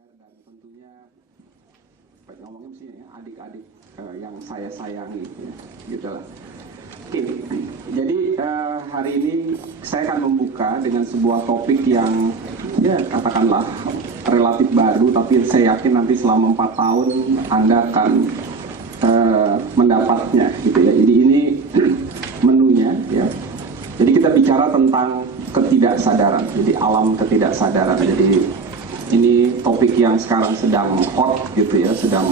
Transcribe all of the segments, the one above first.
belajar dan tentunya ngomongnya mesti ya adik-adik yang saya sayangi ya, gitu lah. Oke, jadi hari ini saya akan membuka dengan sebuah topik yang ya katakanlah relatif baru, tapi saya yakin nanti selama 4 tahun Anda akan mendapatnya gitu ya. Jadi ini menunya ya. Jadi kita bicara tentang ketidaksadaran, jadi alam ketidaksadaran. Jadi ini topik yang sekarang sedang hot gitu ya, sedang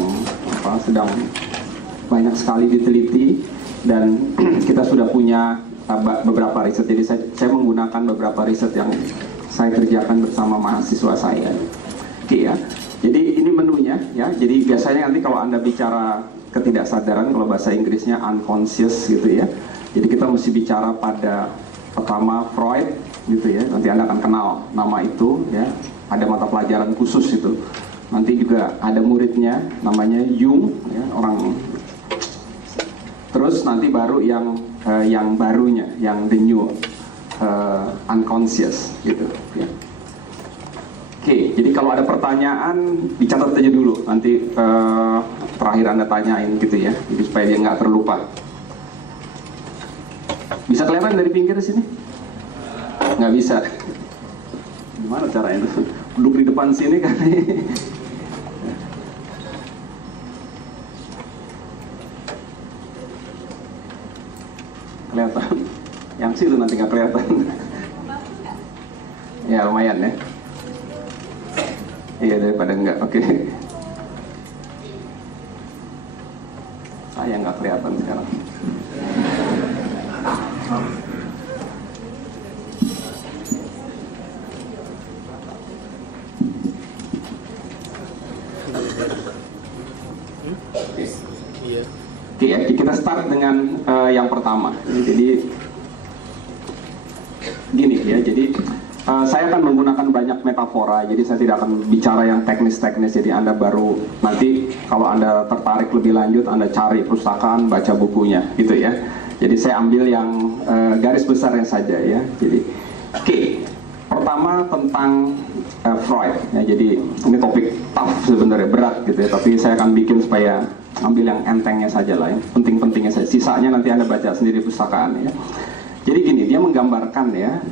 banyak sekali diteliti dan kita sudah punya beberapa riset. Jadi saya menggunakan beberapa riset yang saya kerjakan bersama mahasiswa saya. Oke ya. Jadi ini menunya ya. Jadi biasanya nanti kalau Anda bicara ketidaksadaran, kalau bahasa Inggrisnya unconscious gitu ya. Jadi kita mesti bicara pada pertama Freud gitu ya. Nanti Anda akan kenal nama itu ya. Ada mata pelajaran khusus itu. Nanti juga ada muridnya namanya Jung ya, orang. Terus nanti baru yang barunya, yang the new unconscious gitu ya. Oke, jadi kalau ada pertanyaan dicatat aja dulu. Nanti terakhir Anda tanyain gitu ya. Jadi supaya dia nggak terlupa. Bisa kelihatan dari pinggir sini? Nggak bisa. Gimana caranya itu? Duduk di depan sini kan? Kelihatan. Yang situ nanti nggak kelihatan. Ya lumayan ya. Iya daripada enggak. Oke. Saya nggak kelihatan sekarang. Oke ya, kita start dengan yang pertama. Jadi gini ya, jadi saya akan menggunakan banyak metafora. Jadi saya tidak akan bicara yang teknis-teknis. Jadi Anda baru nanti kalau Anda tertarik lebih lanjut, Anda cari perpustakaan, baca bukunya, gitu ya. Jadi saya ambil yang garis besarnya saja ya. Jadi oke, pertama tentang Freud. Ya, jadi ini topik tough sebenarnya, berat gitu ya. Tapi saya akan bikin supaya ambil yang entengnya saja lah, yang penting-pentingnya saja. Sisanya nanti Anda baca sendiri pustakaan ya. Jadi gini, dia menggambarkan ya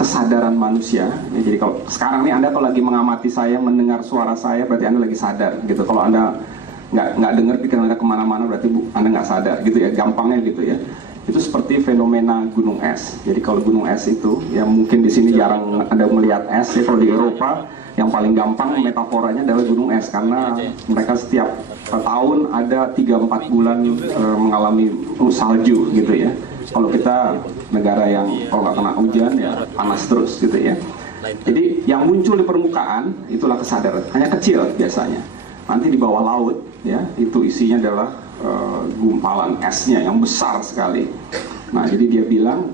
kesadaran manusia. Ya, jadi kalau sekarang nih Anda kalau lagi mengamati saya, mendengar suara saya, berarti Anda lagi sadar gitu. Kalau Anda nggak dengar, pikiran Anda kemana-mana, berarti Anda nggak sadar gitu ya. Gampangnya gitu ya. Itu seperti fenomena gunung es. Jadi kalau gunung es itu, ya mungkin di sini jarang Anda melihat es. Ya kalau di Eropa, yang paling gampang metaforanya adalah gunung es, karena mereka setiap tahun ada 3-4 bulan mengalami salju gitu ya. Kalau kita negara yang kalau nggak kena hujan ya panas terus gitu ya. Jadi yang muncul di permukaan itulah kesadaran, hanya kecil biasanya. Nanti di bawah laut ya itu isinya adalah gumpalan esnya yang besar sekali. Nah jadi dia bilang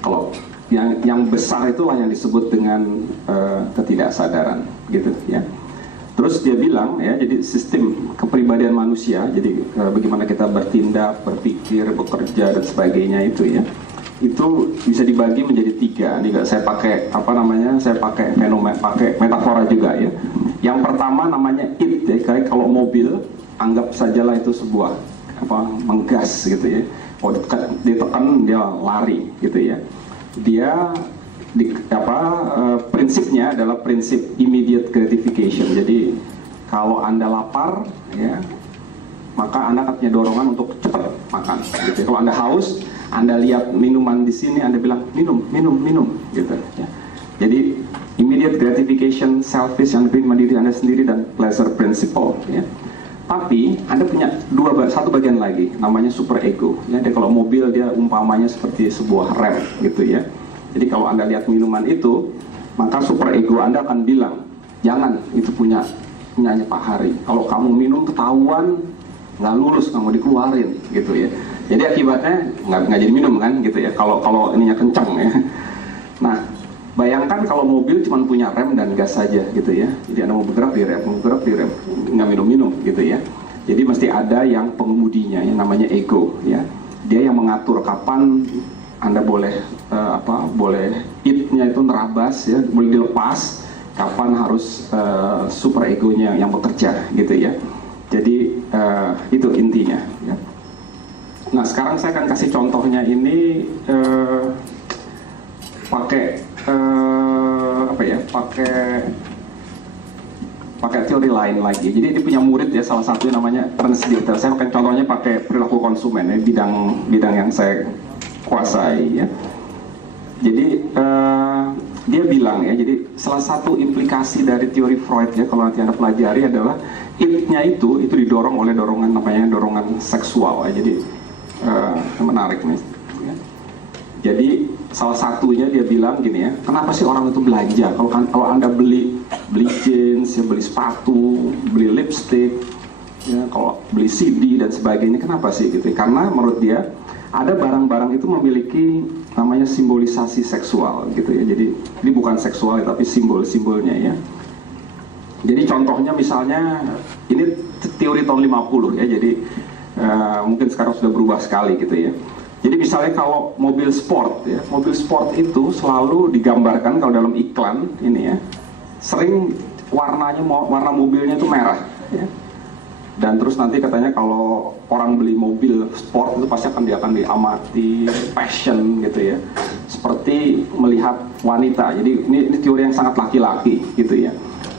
kalau yang besar itulah yang disebut dengan ketidaksadaran gitu ya. Terus dia bilang ya, jadi sistem kepribadian manusia, jadi bagaimana kita bertindak, berpikir, bekerja dan sebagainya itu ya, itu bisa dibagi menjadi 3. Ini saya pakai saya pakai fenomena, pakai metafora juga ya. Yang pertama namanya it ya, kayak kalau mobil anggap sajalah itu sebuah menggas gitu ya. Kalau ditekan dia lari gitu ya. Dia prinsipnya adalah prinsip immediate gratification. Jadi kalau Anda lapar ya, maka Anda akan punya dorongan untuk cepat makan gitu. Kalau Anda haus, Anda lihat minuman di sini, Anda bilang minum gitu ya. Jadi immediate gratification, selfish, yang lebih mandiri Anda sendiri, dan pleasure principle ya. Tapi Anda punya satu bagian lagi namanya super ego ya. Dia kalau mobil dia umpamanya seperti sebuah rem gitu ya. Jadi kalau Anda lihat minuman itu, maka super ego Anda akan bilang, jangan, itu punyanya Pak Hari. Kalau kamu minum ketahuan, nggak lulus, kamu dikeluarin gitu ya. Jadi akibatnya nggak jadi minum kan gitu ya. Kalau ininya kencang ya. Nah, bayangkan kalau mobil cuma punya rem dan gas saja gitu ya. Jadi Anda mau bergerak di rem, nggak minum gitu ya. Jadi mesti ada yang pengemudinya, yang namanya ego ya. Dia yang mengatur kapan Anda boleh boleh it-nya itu nerabas ya, boleh dilepas. Kapan harus super egonya yang bekerja gitu ya. Jadi itu intinya ya. Nah sekarang saya akan kasih contohnya ini pakai pakai teori lain lagi. Jadi dia punya murid ya, salah satu namanya Ernst Dichter. Saya akan contohnya pakai perilaku konsumen ya, bidang yang saya kuasai ya. Jadi dia bilang ya, jadi salah satu implikasi dari teori Freud ya, kalau nanti Anda pelajari adalah it-nya itu didorong oleh dorongan seksual ya. Jadi menarik nih ya. Jadi salah satunya dia bilang gini ya, kenapa sih orang itu belanja? Kalau Anda beli jeans, ya, beli sepatu, beli lipstick, ya, kalau beli CD dan sebagainya, kenapa sih gitu? Karena menurut dia ada barang-barang itu memiliki namanya simbolisasi seksual gitu ya. Jadi ini bukan seksual tapi simbol-simbolnya ya. Jadi contohnya misalnya ini teori tahun 50 ya. Jadi mungkin sekarang sudah berubah sekali gitu ya. Jadi misalnya kalau mobil sport ya, mobil sport itu selalu digambarkan kalau dalam iklan ini ya, sering warna mobilnya itu merah ya. Dan terus nanti katanya kalau orang beli mobil sport itu pasti akan diamati, passion gitu ya, seperti melihat wanita. Jadi ini teori yang sangat laki-laki gitu ya.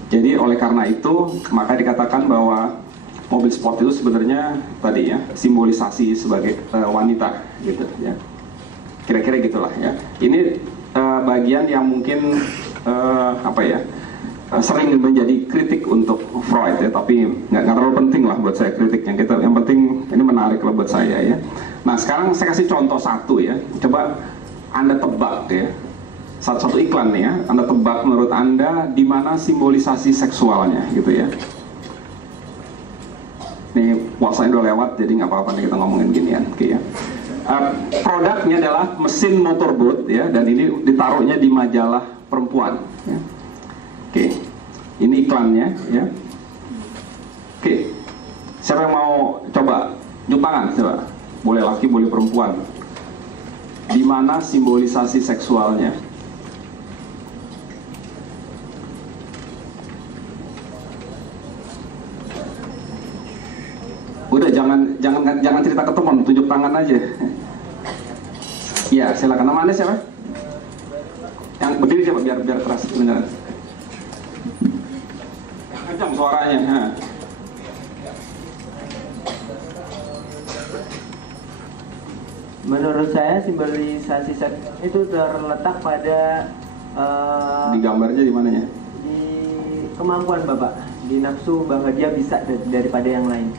Jadi oleh karena itu maka dikatakan bahwa mobil sport itu sebenarnya tadi ya simbolisasi sebagai wanita gitu ya. Kira-kira gitulah ya. Ini bagian yang mungkin sering menjadi kritik untuk Freud ya, tapi nggak terlalu penting lah buat saya kritiknya. Yang penting ini menarik lah buat saya ya. Nah sekarang saya kasih contoh satu ya. Coba Anda tebak ya, satu iklan nih ya. Anda tebak menurut Anda di mana simbolisasi seksualnya gitu ya. Nih puasanya udah lewat jadi nggak apa-apa nih kita ngomongin ginian, oke ya. Produknya adalah mesin motorboat ya, dan ini ditaruhnya di majalah perempuan. Ya. Oke, ini iklannya ya. Oke, siapa yang mau coba? Jump tangan, coba. Boleh laki, boleh perempuan. Di mana simbolisasi seksualnya? Udah jangan cerita ke teman, tunjuk tangan aja. Iya, silakan. Nama Anda siapa? Yang berdiri siapa? Biar keras kedengaran. Kencang suaranya. Ha. Menurut saya simbolisasi seks itu terletak pada di gambarnya di mananya? Di kemampuan Bapak, di nafsu bahwa dia bisa daripada yang lain.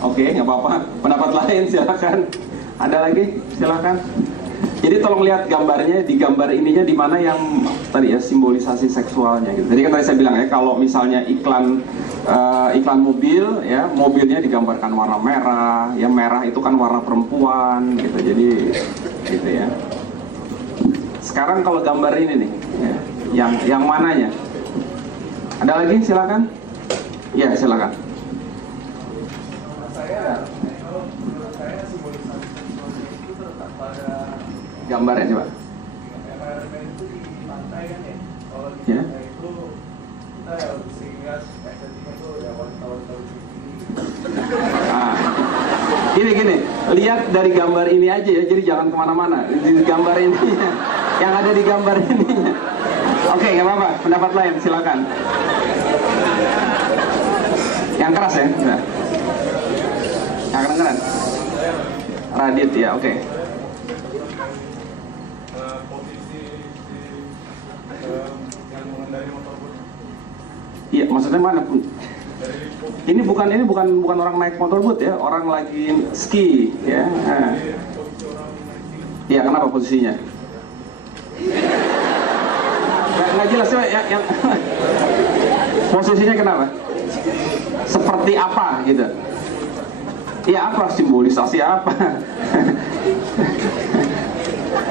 Oke, nggak apa-apa. Pendapat lain silakan. Ada lagi? Silakan. Jadi tolong lihat gambarnya, di gambar ininya di mana yang tadi ya simbolisasi seksualnya gitu. Jadi kan tadi saya bilang ya, kalau misalnya iklan mobil ya, mobilnya digambarkan warna merah, ya merah itu kan warna perempuan gitu. Jadi gitu ya. Sekarang kalau gambar ini nih, ya, yang mananya? Ada lagi? Silakan. Ya, silakan. Gambarnya coba. Ya. Gini, lihat dari gambar ini aja ya, jadi jangan kemana-mana. Di gambar ini, yang ada di gambar ini. Oke, nggak apa-apa. Pendapat lain, silakan. Yang keras ya, nah. Yang kedengeran. Radit ya, oke. Iya, maksudnya mana pun? Ini bukan orang naik motorboat ya, orang lagi ski ya. Nah. Iya, kenapa posisinya? Nggak jelas ya, yang posisinya kenapa? Seperti apa gitu? Iya, apa simbolisasi apa?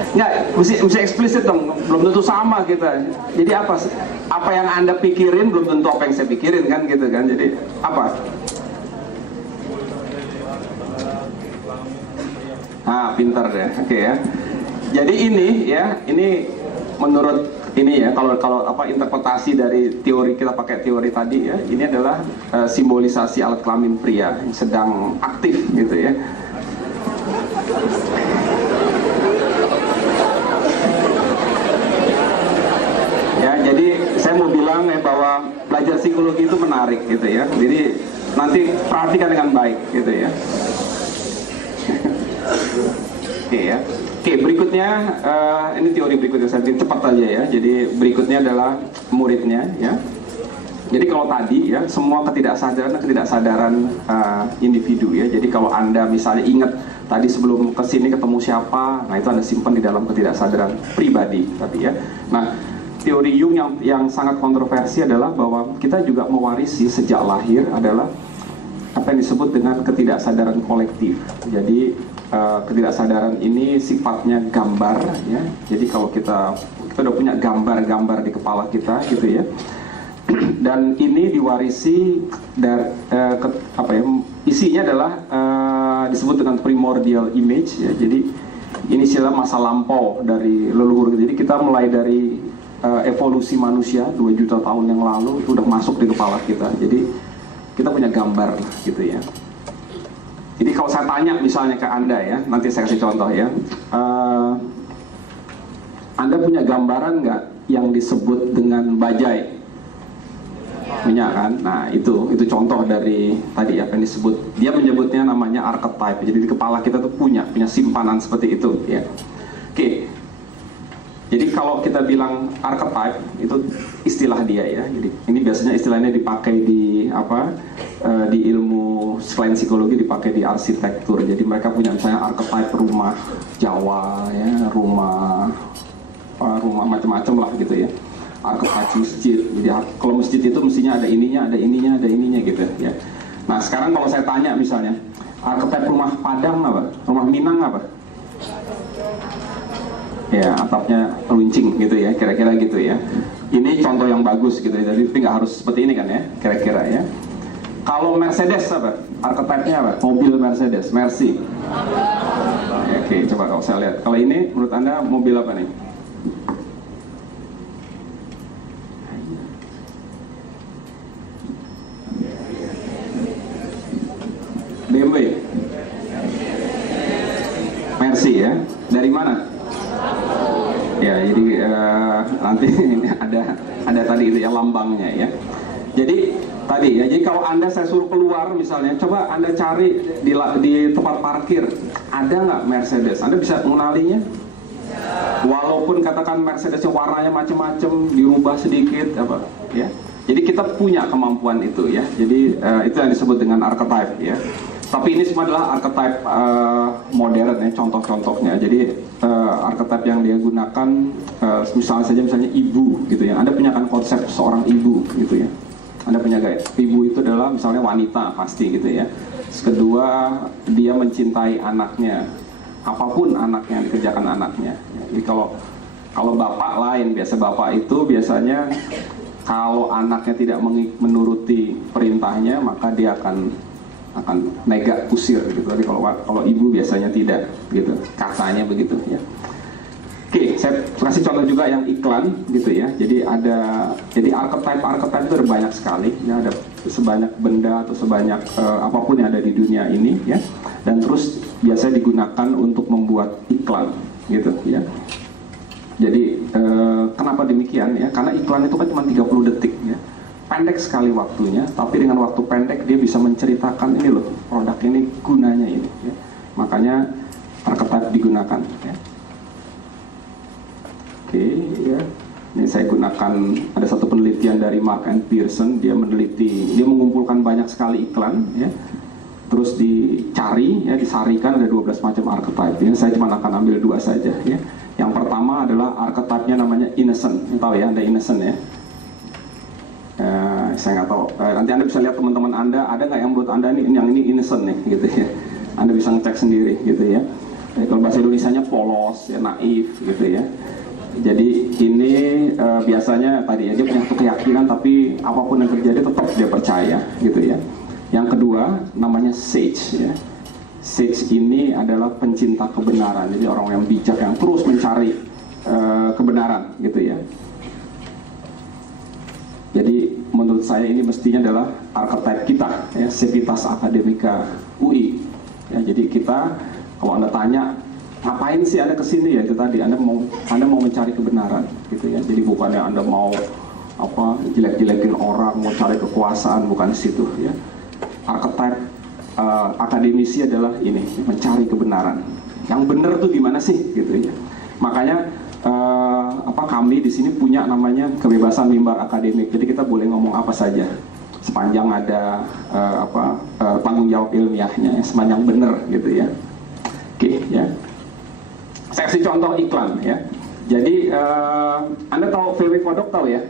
Nggak, mesti eksplisit dong, belum tentu sama kita. Jadi apa yang Anda pikirin belum tentu apa yang saya pikirin kan gitu kan. Jadi apa? Pinter deh. Oke ya. Jadi ini menurut ini ya, kalau interpretasi dari teori, kita pakai teori tadi ya, ini adalah simbolisasi alat kelamin pria yang sedang aktif gitu ya. Ya, jadi saya mau bilang ya bahwa belajar psikologi itu menarik gitu ya. Jadi nanti perhatikan dengan baik gitu ya. Oke ya. Oke, berikutnya ini teori berikutnya, saya bikin cepat aja ya. Jadi berikutnya adalah muridnya ya. Jadi kalau tadi ya, semua ketidaksadaran individu ya. Jadi kalau Anda misalnya ingat tadi sebelum kesini ketemu siapa, nah itu Anda simpan di dalam ketidaksadaran pribadi tadi ya. Nah, teori Jung yang sangat kontroversi adalah bahwa kita juga mewarisi sejak lahir adalah apa yang disebut dengan ketidaksadaran kolektif. Jadi ketidaksadaran ini sifatnya gambar ya. Jadi kalau kita udah punya gambar-gambar di kepala kita gitu ya. Dan ini diwarisi dari isinya adalah disebut dengan primordial image ya. Jadi ini istilah masa lampau dari leluhur. Jadi kita mulai dari evolusi manusia 2 juta tahun yang lalu itu udah masuk di kepala kita. Jadi kita punya gambar gitu ya. Jadi kalau saya tanya misalnya ke Anda ya, nanti saya kasih contoh ya. Anda punya gambaran nggak yang disebut dengan bajai? Punya kan? Nah itu contoh dari tadi apa yang disebut. Dia menyebutnya namanya archetype. Jadi di kepala kita tuh punya simpanan seperti itu ya. Oke. Jadi kalau kita bilang archetype itu istilah dia ya. Jadi ini biasanya istilahnya dipakai di di ilmu selain psikologi, dipakai di arsitektur. Jadi mereka punya misalnya archetype rumah Jawa ya, rumah macam-macam lah gitu ya. Archetype masjid. Jadi kalau masjid itu mestinya ada ininya gitu ya. Nah sekarang kalau saya tanya misalnya archetype rumah Padang apa? Rumah Minang apa? Ya atapnya runcing gitu ya, kira-kira gitu ya. Ini contoh yang bagus gitu ya, jadi nggak harus seperti ini kan ya, kira-kira ya. Kalau Mercedes apa? Archetype-nya apa? Mobil Mercedes, Mercy. Oke, coba kalau saya lihat. Kalau ini menurut Anda mobil apa nih? BMW. Mercy ya. Dari mana? Ya, jadi nanti ada tadi itu ya lambangnya ya. Jadi tadi ya, jadi kalau Anda saya suruh keluar misalnya, coba Anda cari di tempat parkir, ada nggak Mercedes? Anda bisa mengenalinya? Walaupun katakan Mercedes yang warnanya macam-macam, dirubah sedikit apa ya. Jadi kita punya kemampuan itu ya. Jadi itu yang disebut dengan archetype ya. Tapi ini semua adalah archetype modern ya, contoh-contohnya. Jadi archetype yang dia gunakan misalnya ibu gitu ya. Anda punya kan konsep seorang ibu gitu ya. Anda punya gaya ibu itu adalah misalnya wanita pasti gitu ya. Kedua, dia mencintai anaknya, apapun anaknya yang dikerjakan anaknya. Jadi kalau bapak lain, bapak itu biasanya kalau anaknya tidak menuruti perintahnya, maka dia akan nega, usir gitu. Tapi kalau ibu biasanya tidak gitu, katanya begitu ya. Oke, saya kasih contoh juga yang iklan gitu ya. Jadi archetype itu ada banyak sekali ya, ada sebanyak benda atau sebanyak apapun yang ada di dunia ini ya. Dan terus biasanya digunakan untuk membuat iklan gitu ya. Jadi kenapa demikian ya? Karena iklan itu kan cuma 30 detik ya. Pendek sekali waktunya, tapi dengan waktu pendek dia bisa menceritakan ini loh, produk ini gunanya ini ya. Makanya archetype digunakan ya. Oke ya. Ini saya gunakan, ada satu penelitian dari Mark and Pearson, dia mengumpulkan banyak sekali iklan ya. Terus dicari ya, disarikan ada 12 macam archetype ya. Saya cuma akan ambil 2 saja ya. Yang pertama adalah archetype-nya namanya innocent. Tahu ya, ada innocent ya. Saya nggak tahu. Nanti Anda bisa lihat teman-teman Anda, ada nggak yang menurut Anda yang ini innocent nih, gitu ya. Anda bisa ngecek sendiri, gitu ya. Kalau bahasa Indonesianya polos, ya naif, gitu ya. Jadi ini biasanya tadi ya, dia punya satu keyakinan, tapi apapun yang terjadi tetap dia percaya, gitu ya. Yang kedua namanya sage, ya. Sage ini adalah pencinta kebenaran, jadi orang yang bijak yang terus mencari kebenaran gitu ya. Jadi menurut saya ini mestinya adalah archetype kita ya, Civitas Academica UI ya. Jadi kita, kalau Anda tanya ngapain sih Anda kesini, ya itu tadi, Anda mau mencari kebenaran gitu ya. Jadi bukannya Anda mau apa jelek-jelekin orang, mau cari kekuasaan, bukan situ ya. Archetype akademisi adalah ini, mencari kebenaran. Yang benar tuh gimana sih gitu ya. Makanya kami di sini punya namanya kebebasan mimbar akademik. Jadi kita boleh ngomong apa saja sepanjang ada tanggung jawab ilmiahnya ya, sepanjang benar gitu ya. Oke ya. Saya kasih contoh iklan ya. Jadi Anda tahu VW Kodok, tahu ya?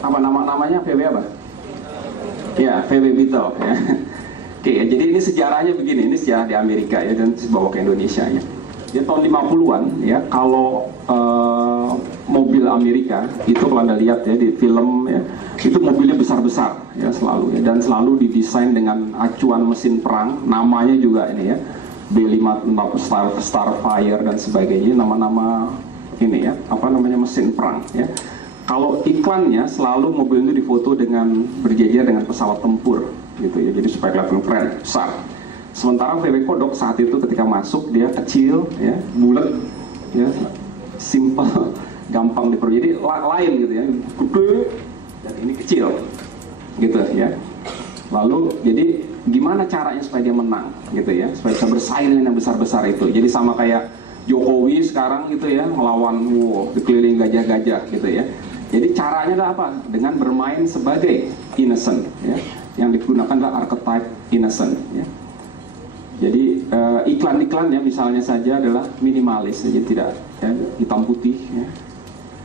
Apa namanya VW apa? Ya, VW Beetle ya. Oke, jadi ini sejarahnya begini, ini sejarah di Amerika ya, dan dibawa ke Indonesia ya. Dia tahun 50-an ya, kalau mobil Amerika itu kalau Anda lihat ya di film ya, itu mobilnya besar-besar ya selalu ya, dan selalu didesain dengan acuan mesin perang, namanya juga ini ya, B56 Starfire dan sebagainya, nama-nama ini ya, mesin perang ya. Kalau iklannya selalu mobil itu difoto dengan berjejer dengan pesawat tempur gitu ya, jadi supaya kelihatan keren, besar. Sementara VW Kodok saat itu ketika masuk dia kecil ya, bulat ya, simple, gampang diperoleh. Jadi lain gitu ya, gede dan ini kecil gitu ya. Lalu jadi gimana caranya supaya dia menang gitu ya, supaya bisa bersaing dengan yang besar-besar itu. Jadi sama kayak Jokowi sekarang gitu ya, melawan dikelilingi gajah-gajah gitu ya. Jadi caranya adalah apa? Dengan bermain sebagai innocent ya. Yang digunakan adalah archetype innocent ya. Jadi iklan-iklannya misalnya saja adalah minimalis, jadi tidak ya, hitam putih ya.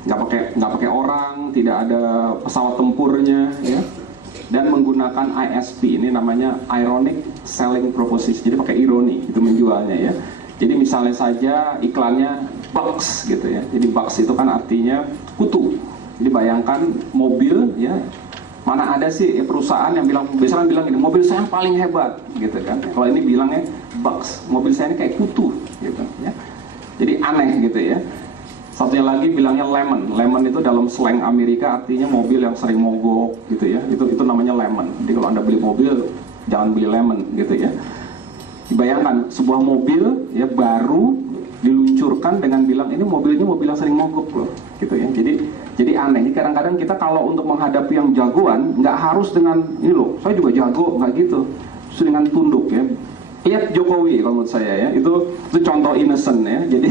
Nggak pakai orang, tidak ada pesawat tempurnya ya. Dan menggunakan ISP, ini namanya ironic selling proposition, jadi pakai ironi itu menjualnya ya. Jadi misalnya saja iklannya box gitu ya. Jadi box itu kan artinya kutu. Jadi bayangkan mobil ya, mana ada sih perusahaan yang biasanya bilang ini mobil saya yang paling hebat gitu kan. Kalau ini bilangnya box, mobil saya ini kayak kutu gitu ya. Jadi aneh gitu ya. Satunya lagi bilangnya lemon. Lemon itu dalam slang Amerika artinya mobil yang sering mogok gitu ya. Itu namanya lemon. Jadi kalau Anda beli mobil jangan beli lemon gitu ya. Dibayangkan sebuah mobil ya baru diluncurkan dengan bilang ini mobilnya mobil yang sering mogok loh gitu ya. Jadi aneh. Jadi kadang-kadang kita kalau untuk menghadapi yang jagoan nggak harus dengan ini loh, saya juga jago, nggak gitu. Terus dengan tunduk ya. Lihat Jokowi kalau menurut saya ya, itu contoh innocent ya. Jadi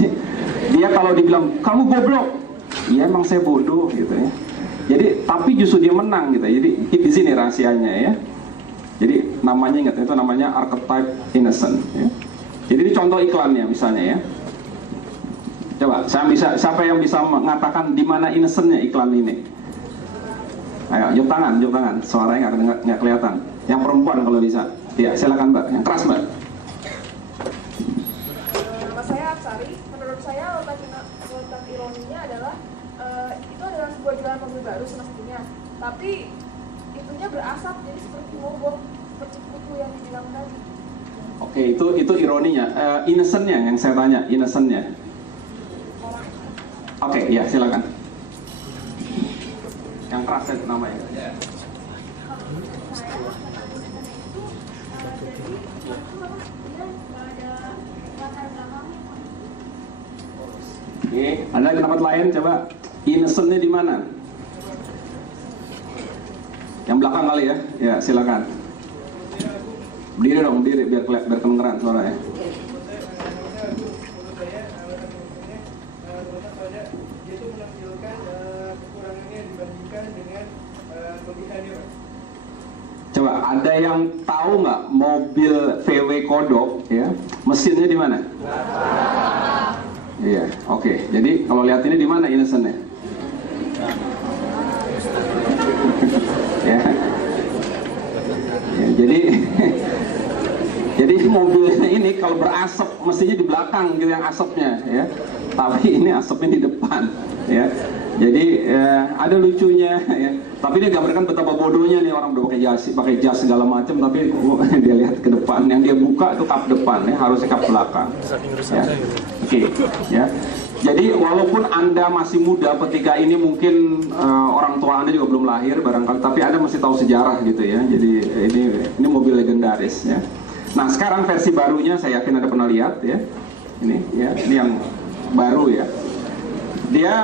dia kalau dibilang kamu goblok, ya emang saya bodoh gitu ya. Jadi tapi justru dia menang gitu. Jadi di sini rahasianya ya. Jadi namanya ingat, itu namanya archetype innocent ya. Jadi ini contoh iklannya misalnya ya. Coba, siapa yang bisa mengatakan di mana innocentnya iklan ini? Ayo, jawab tangan. Suaranya nggak kelihatan. Yang perempuan kalau bisa. Ya, silakan Mbak. Yang keras Mbak. Nama saya Aksari. Menurut saya letak ironinya adalah itu adalah sebuah jalan mobil baru semestinya. Tapi itunya berasap, jadi seperti mogok, seperti kutu yang dibilang tadi. Oke, itu ironinya. Innocentnya yang saya tanya, innocentnya. Oke, ya silakan. Yang keras itu namanya. Oke, ada pendapat lain coba. Innocentnya di mana? Yang belakang kali ya. Ya, silakan. Berdiri biar kedengeran suaranya. Coba ada yang tahu nggak mobil VW Kodok ya, mesinnya di mana? Iya, oke. Jadi kalau lihat ini di mana innocent-nya? Ya. Ya, jadi mobilnya ini kalau berasap mestinya di belakang gitu yang asapnya ya. Tapi ini asapnya di depan ya. Jadi ada lucunya ya. Tapi dia gambarkan betapa bodohnya nih orang udah pakai jas segala macam, tapi dia lihat ke depan, yang dia buka itu kap depan ya, harusnya kap belakang. Ya. Oke, ya. Jadi walaupun Anda masih muda ketika ini, mungkin orang tua Anda juga belum lahir barangkali, tapi Anda mesti tahu sejarah gitu ya. Jadi ini mobil legendaris ya. Nah, sekarang versi barunya saya yakin Anda pernah lihat ya. Ini ya, ini yang baru ya. Dia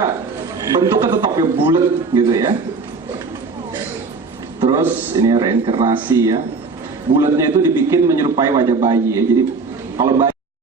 bentuknya tetap ya bulat gitu ya. Terus ini reinkarnasi ya. Bulatnya itu dibikin menyerupai wajah bayi ya. Jadi kalau bayi